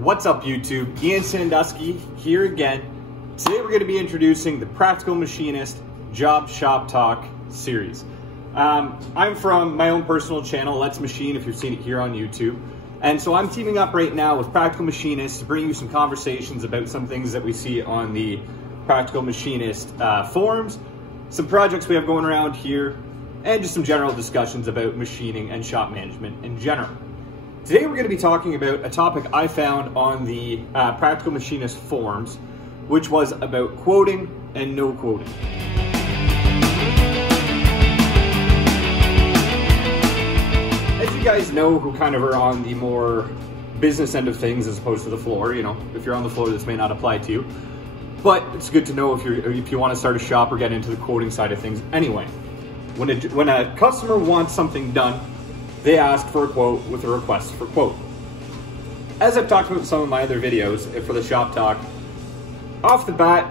What's up YouTube? Ian Sandusky here again. Today we're going to be introducing the Practical Machinist Job Shop Talk series. I'm from my own personal channel, Let's Machine, if you've seen it here on YouTube. And so I'm teaming up right now with Practical Machinist to bring you some conversations about some things that we see on the Practical Machinist forums, some projects we have going around here, and just some general discussions about machining and shop management in general. Today we're going to be talking about a topic I found on the Practical Machinist forums, which was about quoting and no quoting. As you guys know, who kind of are on the more business end of things as opposed to the floor, you know, if you're on the floor this may not apply to you, but it's good to know if you want to start a shop or get into the quoting side of things. Anyway, when a customer wants something done, they ask for a quote with a request for quote. As I've talked about in some of my other videos for the shop talk, off the bat,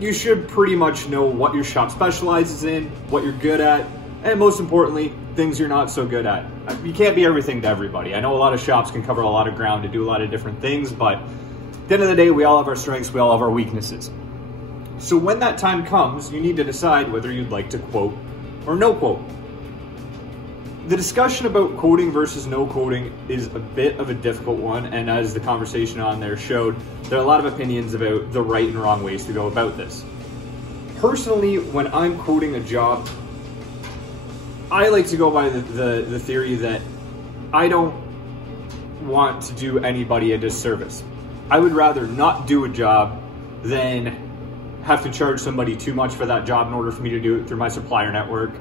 you should pretty much know what your shop specializes in, what you're good at, and most importantly, things you're not so good at. You can't be everything to everybody. I know a lot of shops can cover a lot of ground to do a lot of different things, but at the end of the day, we all have our strengths, we all have our weaknesses. So when that time comes, you need to decide whether you'd like to quote or no quote. The discussion about quoting versus no quoting is a bit of a difficult one, and as the conversation on there showed, there are a lot of opinions about the right and wrong ways to go about this. Personally, when I'm quoting a job, I like to go by the theory that I don't want to do anybody a disservice. I would rather not do a job than have to charge somebody too much for that job in order for me to do it through my supplier network.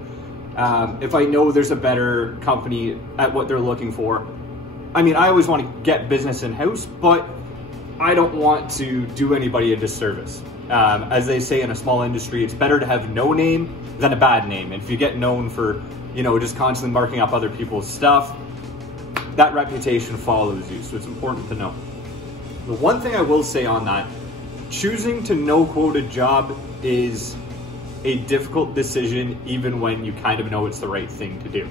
If I know there's a better company at what they're looking for. I mean, I always want to get business in-house, but I don't want to do anybody a disservice. As they say in a small industry, it's better to have no name than a bad name. And if you get known for, you know, just constantly marking up other people's stuff, that reputation follows you, so it's important to know. The one thing I will say on that, choosing to no quote a job is a difficult decision even when you kind of know it's the right thing to do.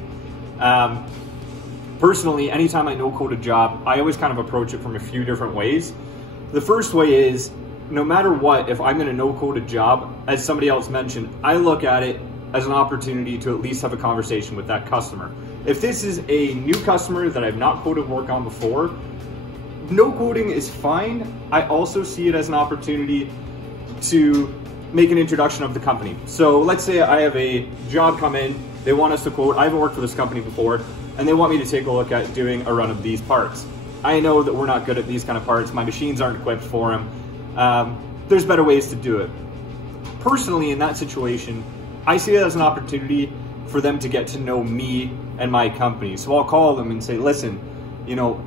Personally, anytime I no quote a job, I always kind of approach it from a few different ways. The first way is, no matter what, if I'm going to no quote a job, as somebody else mentioned, I look at it as an opportunity to at least have a conversation with that customer. If this is a new customer that I've not quoted work on before, no quoting is fine. I also see it as an opportunity to make an introduction of the company. So let's say I have a job come in, they want us to quote, I haven't worked for this company before, and they want me to take a look at doing a run of these parts. I know that we're not good at these kind of parts, my machines aren't equipped for them. There's better ways to do it. Personally, in that situation, I see it as an opportunity for them to get to know me and my company. So I'll call them and say, listen, you know,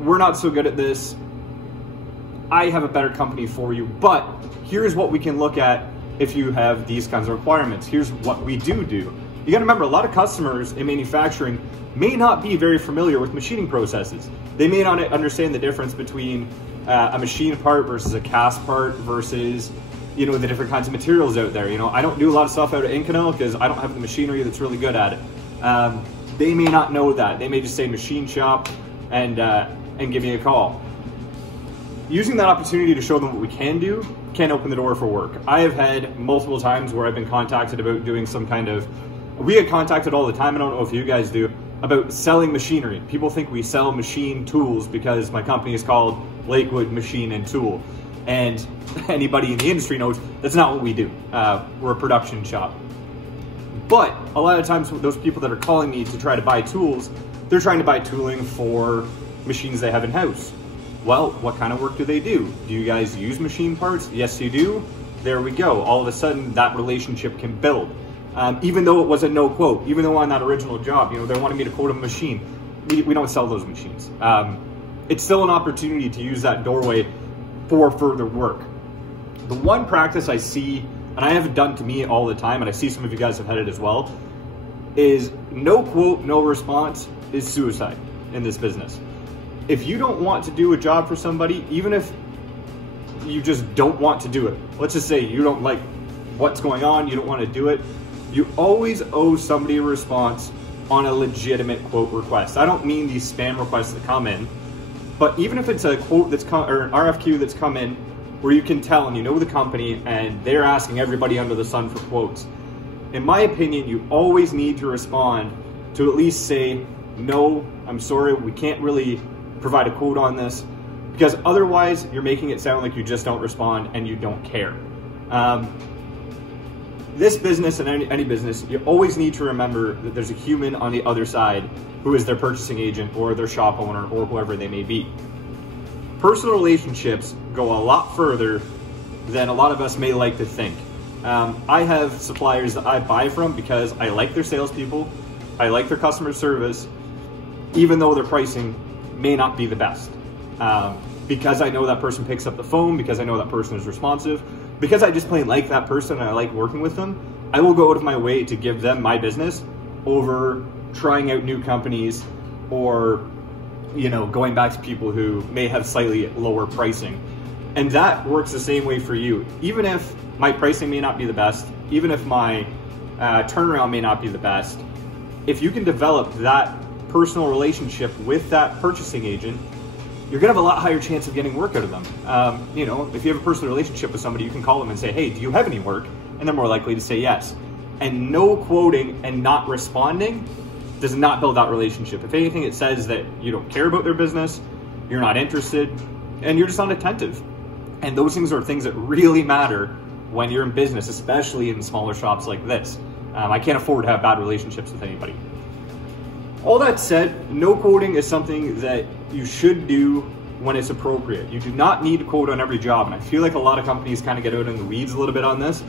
we're not so good at this. I have a better company for you, but here's what we can look at if you have these kinds of requirements. Here's what we do. You gotta remember, a lot of customers in manufacturing may not be very familiar with machining processes. They may not understand the difference between a machine part versus a cast part versus, you know, the different kinds of materials out there. You know, I don't do a lot of stuff out of Inconel because I don't have the machinery that's really good at it. They may not know that. They may just say machine shop and give me a call. Using that opportunity to show them what we can do can open the door for work. I have had multiple times where I've been contacted about doing some kind of, we get contacted all the time, I don't know if you guys do, about selling machinery. People think we sell machine tools because my company is called Lakewood Machine and Tool. And anybody in the industry knows that's not what we do. We're a production shop. But a lot of times those people that are calling me to try to buy tools, they're trying to buy tooling for machines they have in-house. Well, what kind of work do they do? Do you guys use machine parts? Yes, you do. There we go. All of a sudden, that relationship can build. Even though it was a no quote, even though on that original job, you know, they wanted me to quote a machine. We don't sell those machines. It's still an opportunity to use that doorway for further work. The one practice I see, and I have it done to me all the time, and I see some of you guys have had it as well, is no quote, no response is suicide in this business. If you don't want to do a job for somebody, even if you just don't want to do it, let's just say you don't like what's going on, you don't want to do it, you always owe somebody a response on a legitimate quote request. I don't mean these spam requests that come in. But even if it's a quote that's come, or an RFQ that's come in where you can tell and you know the company and they're asking everybody under the sun for quotes, in my opinion, you always need to respond to at least say, no, I'm sorry, we can't really provide a quote on this, because otherwise you're making it sound like you just don't respond and you don't care. This business and any business, you always need to remember that there's a human on the other side who is their purchasing agent or their shop owner or whoever they may be. Personal relationships go a lot further than a lot of us may like to think. I have suppliers that I buy from because I like their salespeople, I like their customer service, even though their pricing may not be the best. Because I know that person picks up the phone, because I know that person is responsive, because I just plain like that person and I like working with them, I will go out of my way to give them my business over trying out new companies or, you know, going back to people who may have slightly lower pricing. And that works the same way for you. Even if my pricing may not be the best, even if my turnaround may not be the best, if you can develop that personal relationship with that purchasing agent, you're gonna have a lot higher chance of getting work out of them. You know, if you have a personal relationship with somebody, you can call them and say, hey, do you have any work? And they're more likely to say yes. And no quoting and not responding does not build that relationship. If anything, it says that you don't care about their business, you're not interested, and you're just not attentive. And those things are things that really matter when you're in business, especially in smaller shops like this. I can't afford to have bad relationships with anybody. All that said, no quoting is something that you should do when it's appropriate. You do not need to quote on every job, and I feel like a lot of companies kind of get out in the weeds a little bit on this.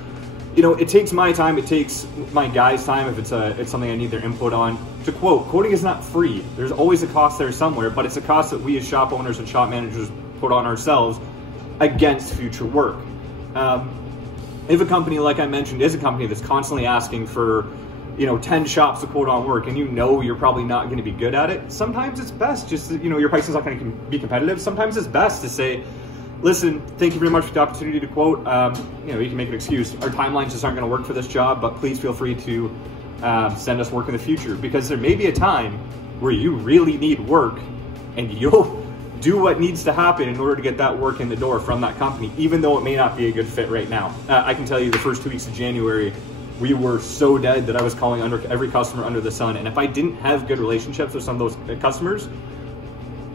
You know, it takes my time, it takes my guys' time if it's something I need their input on to quote. Quoting is not free. There's always a cost there somewhere, but it's a cost that we as shop owners and shop managers put on ourselves against future work. If a company, like I mentioned, is a company that's constantly asking for, you know, 10 shops to quote on work, and you know you're probably not going to be good at it, sometimes it's best just to, you know, your pricing's not going to be competitive. Sometimes it's best to say, listen, thank you very much for the opportunity to quote. You know, you can make an excuse. Our timelines just aren't going to work for this job, but please feel free to send us work in the future, because there may be a time where you really need work and you'll do what needs to happen in order to get that work in the door from that company, even though it may not be a good fit right now. I can tell you the first 2 weeks of January, we were so dead that I was calling under every customer under the sun. And if I didn't have good relationships with some of those customers,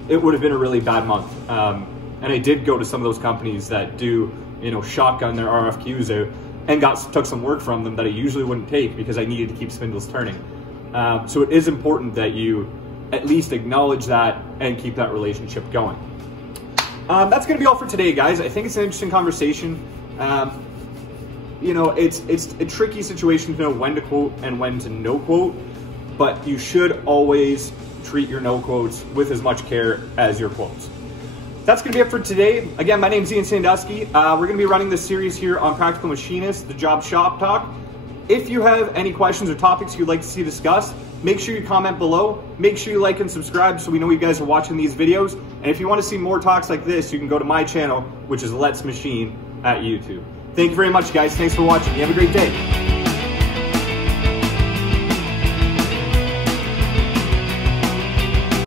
it would have been a really bad month. And I did go to some of those companies that do, you know, shotgun their RFQs out and took some work from them that I usually wouldn't take because I needed to keep spindles turning. So it is important that you at least acknowledge that and keep that relationship going. That's gonna be all for today, guys. I think it's an interesting conversation. You know, it's a tricky situation to know when to quote and when to no quote, but you should always treat your no quotes with as much care as your quotes. That's gonna be it for today. Again, my name's Ian Sandusky. We're gonna be running this series here on Practical Machinist, the Job Shop Talk. If you have any questions or topics you'd like to see discussed, make sure you comment below. Make sure you like and subscribe so we know you guys are watching these videos. And if you want to see more talks like this, you can go to my channel, which is Let's Machine at YouTube. Thank you very much, guys. Thanks for watching. You have a great day.